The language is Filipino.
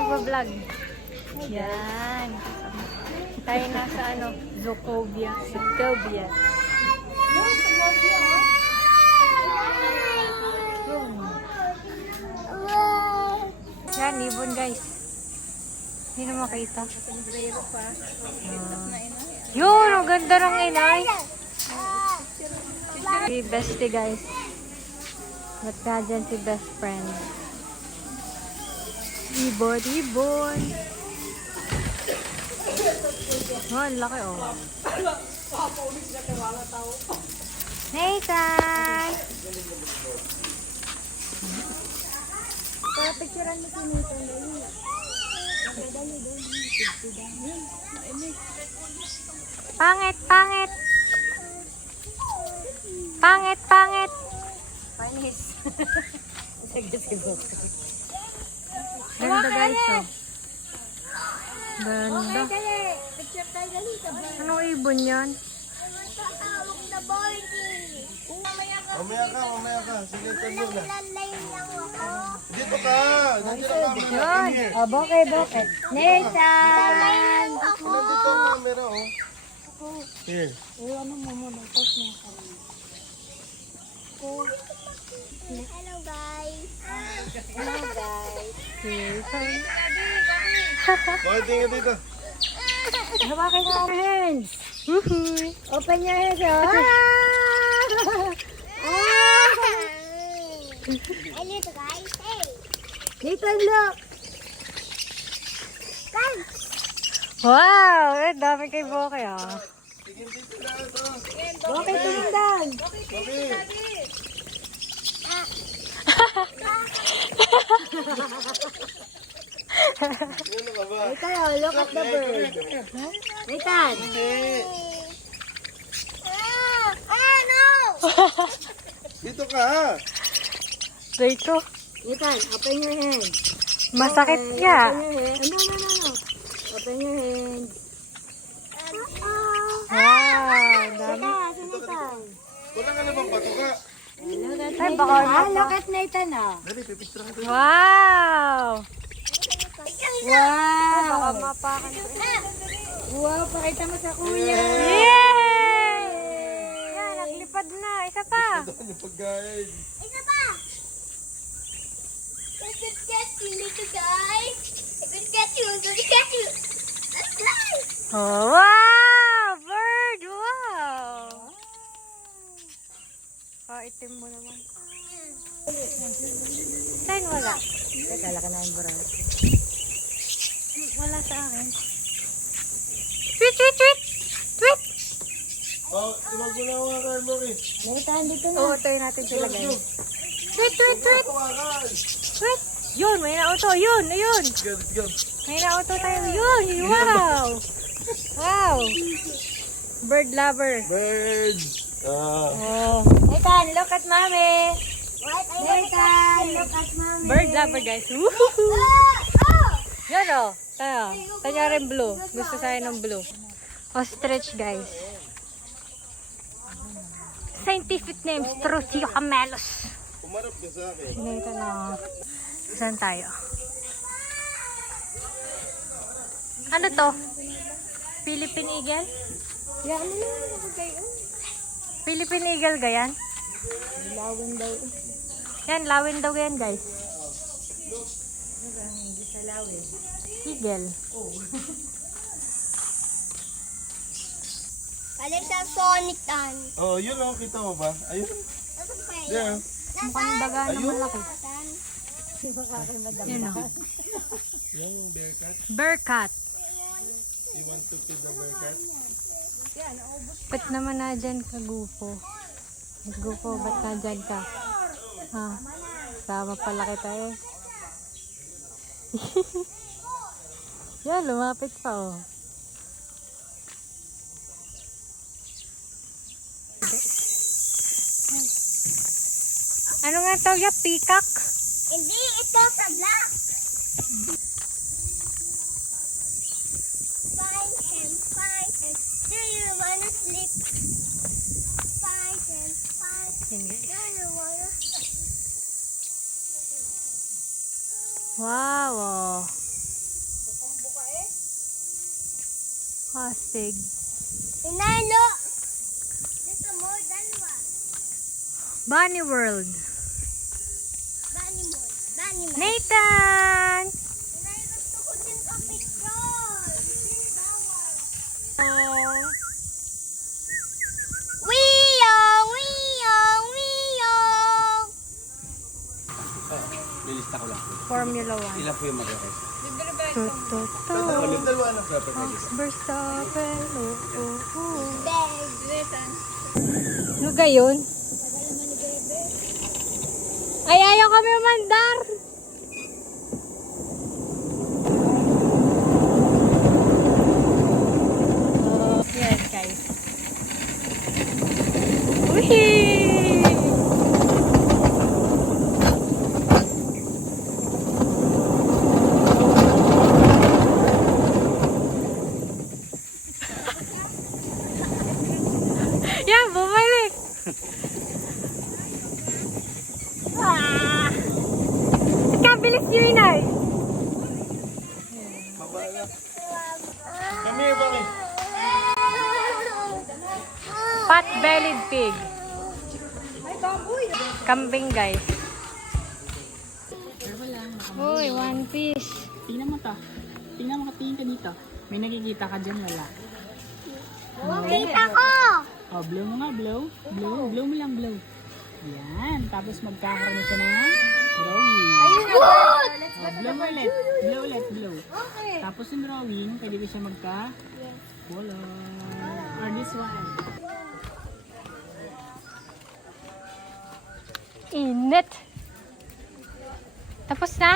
magbablog. Yan. Tayo nasa ano, Zokovia. Zokovia. Yan, ibon guys. Hindi na makita. Yun, ang ganda ng inay. Si bestie guys. Ba't nga dyan si best friend? Ibon, ibon. Oh, ang laki oh. Nathan! Para picturean mo si Nathan. Pangit, pangit. Pangit, pangit. Panis. Ganda guys oh. Ganda. Picture tayo dali. Anong ibon yan? Hawak na boarding. Mamaya ka. Sige, tayo na. Lalayo lang ako. Dito ka. Nandiyan ang camera. Yun. Here. Oh, bokeh, bokeh. Nathan! Nandito ang camera, oh. Here. Ano mo muna? Post mo ako. Hello guys. Hello guys. Bakit tingin dito? Hawakan mo ang hands. Woohoo. Open your hands. Ah! Hello guys. Hey. Nathan, look. Come. Wow! Eh, dami kay Boke ah. Tingin dito na ito. Bokeh, tumindan. Bakit? Ano ka ba? Nathan, oh, look at the bird. Nathan. No! Dito ka. Rito. Nathan, open your hands. Masakit ka. Open your hands. No. Open your hands. Wow! Dami. Nathan. Wala ka na bang bato ka? Ay, baka Look at Nathan, ah. Dali, pipistra ka. Wow! Wow! Baka mapakan ko. Wow, pakita mo sa kuya. Yay! Yan, naglipad na. Isa pa. Doon yung pagkain. Isa pa! I could get you, little guy. I could get you. Let's fly! Oh, wow! Bird! Wow! Itim mo naman. Saan wala? Kala ka na yung buraso. Wala sa akin. Tweet, tweet, tweet! Tweet! Oh, iwag mo na ako nga kain mo rin. Nathan, dito na. Oo, tayo natin sila guys. Tweet, tweet, tweet! Tawakan. Tweet! Yun, may na-auto. Yun, ayun. Let's go, let's go. May na-auto tayo. Yun, wow! Wow! Bird lover. Birds. Oh. Nathan, look at mommy. Nathan, look at mommy. Bird lover guys. Woohoo! Yan o. Tayo. Tayo rin blue. Gusto sa'yo ng blue. Ostrich guys. Scientific name, Struthiocamelus. Umarap ka sa akin. Ito na. Saan tayo? Ano to? Philippine Eagle? Yan mo na, nakagayon. Philippine Eagle ga yan? Lawin daw. Yan, lawin daw yan guys. Hindi sa lawin. Eagle. Kali siya Sonic tan. Oh, yun oh, kita mo ba? Ayun. There. Mukhang daga na Ayun. malaki. Yun o. Yung bear cat. Bearcat. You want to kill the bear cat? Ba't naman na dyan ka, Gufo? Gufo, ba't na dyan ka? Ha? Sama pala kita eh. Yan, lumapit pa oh. Ano nga tawag yan? Peacock? Hindi, ito sa black. Fine and do you wanna sleep? Fine and Yan guys. do you wanna... Wow oh. astig. Inalo. This is more than one. Bunny World. Bunny more. Bunny more. Nathan! Inay, gusto ko din ka picture. Wiyong, wiyong, wiyong. Lilista ko lang. Formula 1. Ilan po yung mag-rest? Tututu. Yung dalawa na. Max Verstappen. Beg. Ano gayon? Ay, ayaw kami umandar. Yes, guys. Whee! Yan, bumalik. Kabilis nyo inay. Kami, bakit? Pot-bellied pig. Kambing, guys. Uy, one piece. Tingnan mo ta. Tingnan mo, tingin ka dito. May nakikita ka dyan, wala. Kita ko. Oh, blow mo nga, blow. Blow mo lang, blow. Yan. Tapos magkakaroon na siya ng drawing. Good. Oh, blow mo ulit. Blow ulit, blow. Tapos yung drawing, pwede ba siya color. Or this one. Init. Tapos na?